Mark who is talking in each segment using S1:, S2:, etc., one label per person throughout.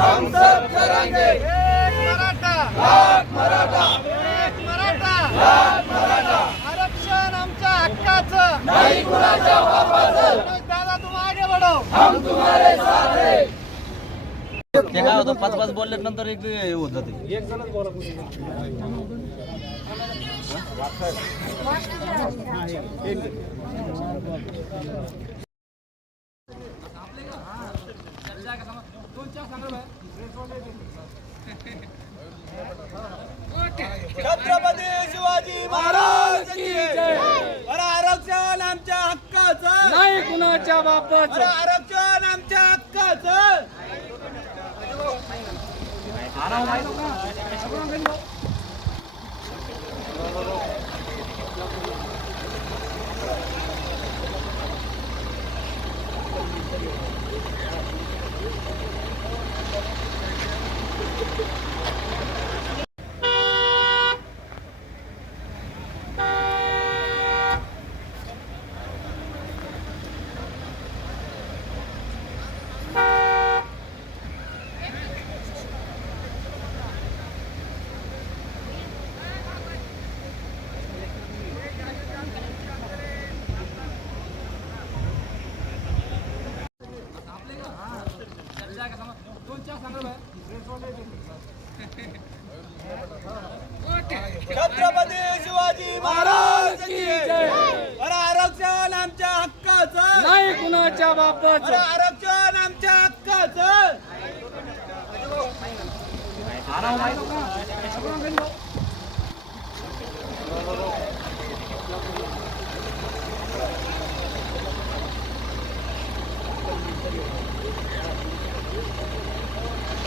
S1: हम सब करेंगे
S2: एक मराठा
S1: लाख मराठा
S2: एक मराठा
S1: लाख मराठा
S2: आरक्षण आमच्या हक्काचं.
S1: नाही कुणाच्या बापाचं
S2: दादा तुम आगे बढ़ो
S1: हम तुम्हारे साथ है
S3: ते काय होतं पाच पाच बोलल्यानंतर एक हे होत जाते
S1: छत्रपती शिवाजी महाराज की जय. अरे आरक्षण आमच्या हक्काचं.
S2: नाही कुणाच्या बापाचं
S1: आरक्षण आमच्या हक्काचं. जाएगा समझ छत्रपती शिवाजी महाराज की जय. आरक्षण आमच्या हक्काचं.
S2: नाही कुणाच्या बापाचं.
S1: आरक्षण आमच्या हक्काचं.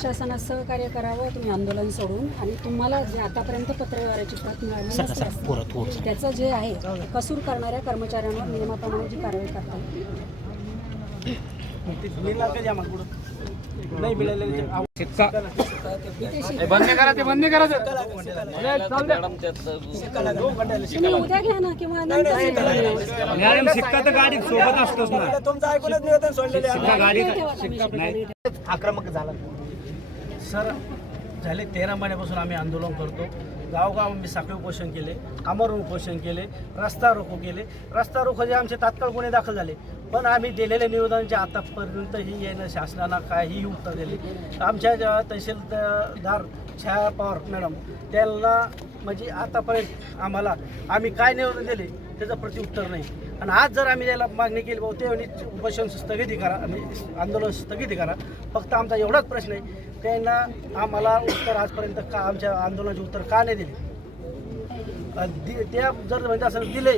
S4: प्रशासनास सहकार्य करावं तुम्ही आंदोलन सोडून आणि तुम्हाला जे आतापर्यंत पत्रव्यवहाराची प्रत मिळाली नसल्यास त्याचं जे आहे कसूर करणाऱ्या कर्मचाऱ्यांवर नियमाप्रमाणे जी कारवाई करता
S1: नाही मिळालेले
S2: बंद करा ते बंद करा
S4: तुम्ही उद्या घ्या ना किंवा नंतर घ्या.
S2: मॅडम शिक्का तर गाडीत सोबत असतोच ना.
S1: तुमचं ऐकूनच निवेदन सोडलेले आहे.
S2: शिक्का गाडीत
S4: ठेवा तुम्ही शिक्का.
S1: आक्रमक झाला. सर झाले तेरा महिन्यापासून आम्ही आंदोलन करतो. गावगाव आम्ही साखळी उपोषण केले आमरण उपोषण केले रस्ता रोको केले. रस्ता रोको जे आमचे तात्काळ गुन्हे दाखल झाले. पण आम्ही दिलेल्या निवेदनाचे आतापर्यंत ही येणं शासनाला काहीही उत्तर दिले आमच्या ज्या तहसीलदार छाया पवार मॅडम त्यांना म्हणजे आतापर्यंत आम्हाला आम्ही काय निवेदन दिले त्याचं प्रत्युत्तर नाही. आणि आज जर आम्ही त्याला मागणी केली भाऊ ते उपोषण स्थगिती करा आणि आंदोलन स्थगिती करा. फक्त आमचा एवढाच प्रश्न आहे. त्यांना आम्हाला उत्तर आजपर्यंत का आमच्या आंदोलनाचे उत्तर का नाही दिले? त्या जर म्हणजे असं दिले